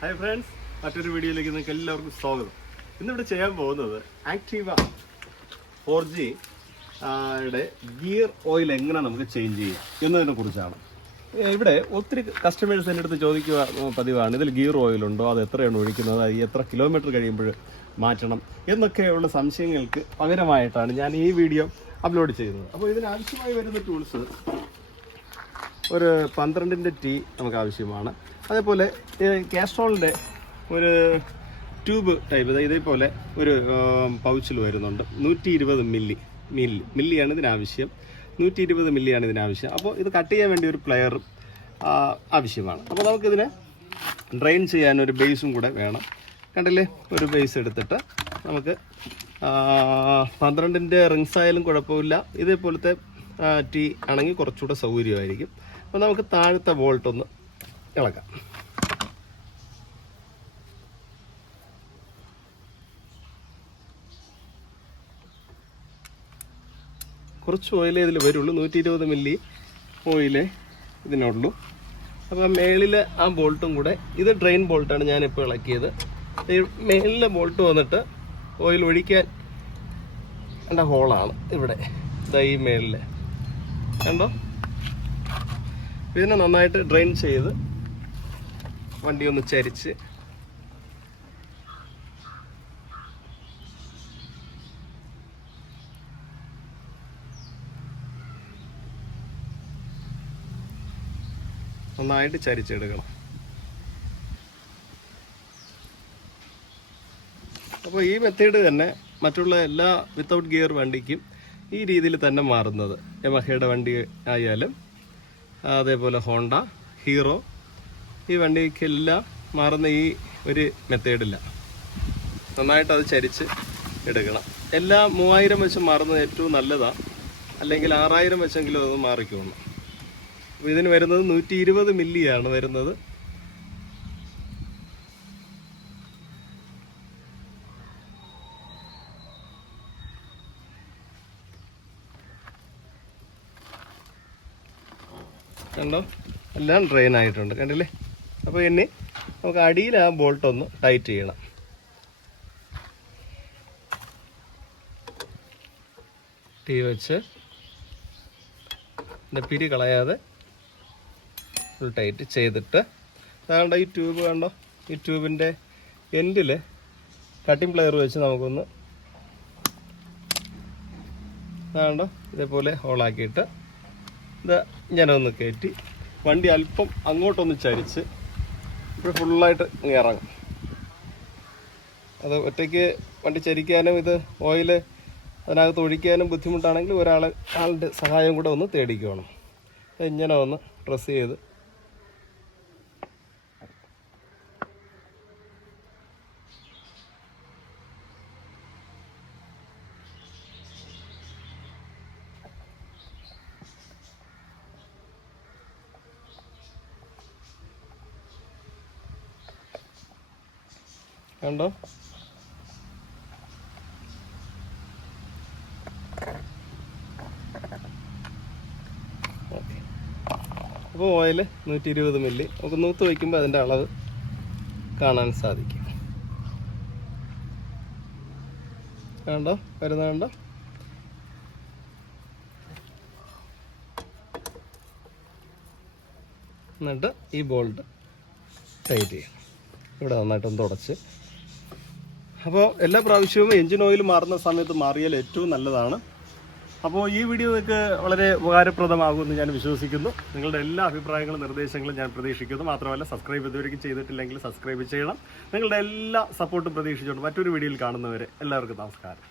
Hi friends, മറ്റൊരു വീഡിയോയിലേക്ക് നിങ്ങൾക്ക് എല്ലാവർക്കും സ്വാഗതം. ഇന്നിവിടെ ചെയ്യാൻ പോകുന്നത് ആക്റ്റീവ 4G യുടെ ഗിയർ ഓയിൽ എങ്ങനെ നമുക്ക് ചേഞ്ച് ചെയ്യാം എന്നതിനെ കുറിച്ചാണ്. ഇവിടെ ഒത്തിരി കസ്റ്റമേഴ്സ് എൻ്റെ അടുത്ത് ചോദിക്കുക പതിവാണ്, ഇതിൽ ഗിയർ ഓയിൽ ഉണ്ടോ, അത് എത്രയാണ് ഒഴിക്കുന്നത്, എത്ര കിലോമീറ്റർ കഴിയുമ്പോൾ മാറ്റണം എന്നൊക്കെയുള്ള സംശയങ്ങൾക്ക് പകരമായിട്ടാണ് ഞാൻ ഈ വീഡിയോ അപ്ലോഡ് ചെയ്യുന്നത്. അപ്പോൾ ഇതിനാവശ്യമായി വരുന്ന ടൂൾസ് ഒരു 12-ന്റെ T നമുക്ക് ആവശ്യമാണ്. അതേപോലെ കാസ്ട്രോളിൻ്റെ ഒരു ട്യൂബ് ടൈപ്പ് ഇതേപോലെ ഒരു പൗച്ചിൽ വരുന്നുണ്ട്. 120 മില്ലിയാണ് ഇതിനാവശ്യം. 120 മില്ലിയാണ് ഇതിനാവശ്യം. അപ്പോൾ ഇത് കട്ട് ചെയ്യാൻ വേണ്ടി ഒരു പ്ലെയറും ആവശ്യമാണ്. അപ്പോൾ നമുക്കിതിനെ ഡ്രെയിൻ ചെയ്യാൻ ഒരു ബേസും കൂടെ വേണം. കണ്ടില്ലേ, ഒരു ബേസ് എടുത്തിട്ട് നമുക്ക് 12-ന്റെ റിങ്സ് ആയാലും കുഴപ്പമില്ല, ഇതേപോലത്തെ T ആണെങ്കിൽ കുറച്ചുകൂടെ സൗകര്യമായിരിക്കും. അപ്പോൾ നമുക്ക് താഴത്തെ ബോൾട്ടൊന്ന് ഇളക്കാം. കുറച്ച് ഓയിലേ ഇതിൽ വരുള്ളൂ, 120 മില്ലി ഓയിലേ ഇതിനുള്ളൂ. അപ്പോൾ മേളിൽ ആ ബോൾട്ടും കൂടെ, ഇത് ഡ്രെയിൻ ബോൾട്ടാണ് ഞാനിപ്പോൾ ഇളക്കിയത്. മേളിലെ ബോൾട്ട് വന്നിട്ട് ഓയിൽ ഒഴിക്കാൻ എൻ്റെ ഹോളാണ് ഇവിടെ, ഈ മേളിൽ കണ്ടോ. ഇതിനെ നന്നായിട്ട് ഡ്രെയിൻ ചെയ്ത് വണ്ടി ഒന്ന് ചരിച്ച് നന്നായിട്ട് ചരിച്ചെടുക്കണം. അപ്പോൾ ഈ മെത്തേഡ് തന്നെ മറ്റുള്ള എല്ലാ വിത്തൗട്ട് ഗിയർ വണ്ടിക്കും ഈ രീതിയിൽ തന്നെ മാറുന്നത്. യമഹയുടെ വണ്ടി ആയാലും അതേപോലെ ഹോണ്ട, ഹീറോ, ഈ വണ്ടിക്കെല്ലാം മാറുന്ന ഈ ഒരു മെത്തേഡില്ല. നന്നായിട്ട് അത് ചരിച്ച് എടുക്കണം. എല്ലാ 3000 വെച്ച് മാറുന്നത് ഏറ്റവും നല്ലതാണ്, അല്ലെങ്കിൽ 6000 വെച്ചെങ്കിലും അത് മാറിക്കോണം. അപ്പോൾ ഇതിന് വരുന്നത് 120 മില്ലിയാണ് വരുന്നത്. കണ്ടോ, എല്ലാം ഡ്രെയിൻ ആയിട്ടുണ്ട്, കണ്ടില്ലേ. അപ്പോൾ ഇനി നമുക്ക് അടിയിൽ ആ ബോൾട്ടൊന്ന് ടൈറ്റ് ചെയ്യണം. ടീ വെച്ച് പിരി കളയാതെ ഫുൾ ടൈറ്റ് ചെയ്തിട്ട് അതാണ്ട് ഈ ട്യൂബ് കണ്ടോ, ഈ ട്യൂബിൻ്റെ എൻഡിൽ കട്ടിംഗ് പ്ലെയർ വെച്ച് നമുക്കൊന്ന് അതാണ്ടോ ഇതേപോലെ ഹോളാക്കിയിട്ട് ഇത് ഞാനൊന്ന് കയറ്റി വണ്ടി അല്പം അങ്ങോട്ടൊന്ന് ചരിച്ച് ഇപ്പോൾ ഫുള്ളായിട്ട് ഇറങ്ങും. അത് ഒറ്റയ്ക്ക് വണ്ടി ചരിക്കാനും ഇത് ഓയിൽ അതിനകത്ത് ഒഴിക്കാനും ബുദ്ധിമുട്ടാണെങ്കിൽ ആളുടെ സഹായം കൂടെ ഒന്ന് തേടിക്കണം. ഇങ്ങനെ ഒന്ന് പ്രസ് ചെയ്ത് കണ്ടോ. ഓക്കെ, അപ്പോൾ ഓയിൽ 120 മില്ലി നമുക്ക് നൂത്ത് വയ്ക്കുമ്പോൾ അതിൻ്റെ അളവ് കാണാൻ സാധിക്കും. കണ്ടോ വരുന്ന കണ്ടോ. എന്നിട്ട് ഈ ബോൾട്ട് ടൈറ്റ് ചെയ്യണം. ഇവിടെ നന്നായിട്ടൊന്ന് തുടച്ച്. അപ്പോൾ എല്ലാ പ്രാവശ്യവും എൻജിൻ ഓയിൽ മാറുന്ന സമയത്ത് മാറിയാൽ ഏറ്റവും നല്ലതാണ്. അപ്പോൾ ഈ വീഡിയോ നിങ്ങൾക്ക് വളരെ ഉപകാരപ്രദമാകുമെന്ന് ഞാൻ വിശ്വസിക്കുന്നു. നിങ്ങളുടെ എല്ലാ അഭിപ്രായങ്ങളും നിർദ്ദേശങ്ങളും ഞാൻ പ്രതീക്ഷിക്കുന്നു. മാത്രമല്ല, സബ്സ്ക്രൈബ് ഇതുവരെയും ചെയ്തിട്ടില്ലെങ്കിൽ സബ്സ്ക്രൈബ് ചെയ്യണം. നിങ്ങളുടെ എല്ലാ സപ്പോർട്ടും പ്രതീക്ഷിച്ചുകൊണ്ട് മറ്റൊരു വീഡിയോയിൽ കാണുന്നവരെ എല്ലാവർക്കും നമസ്കാരം.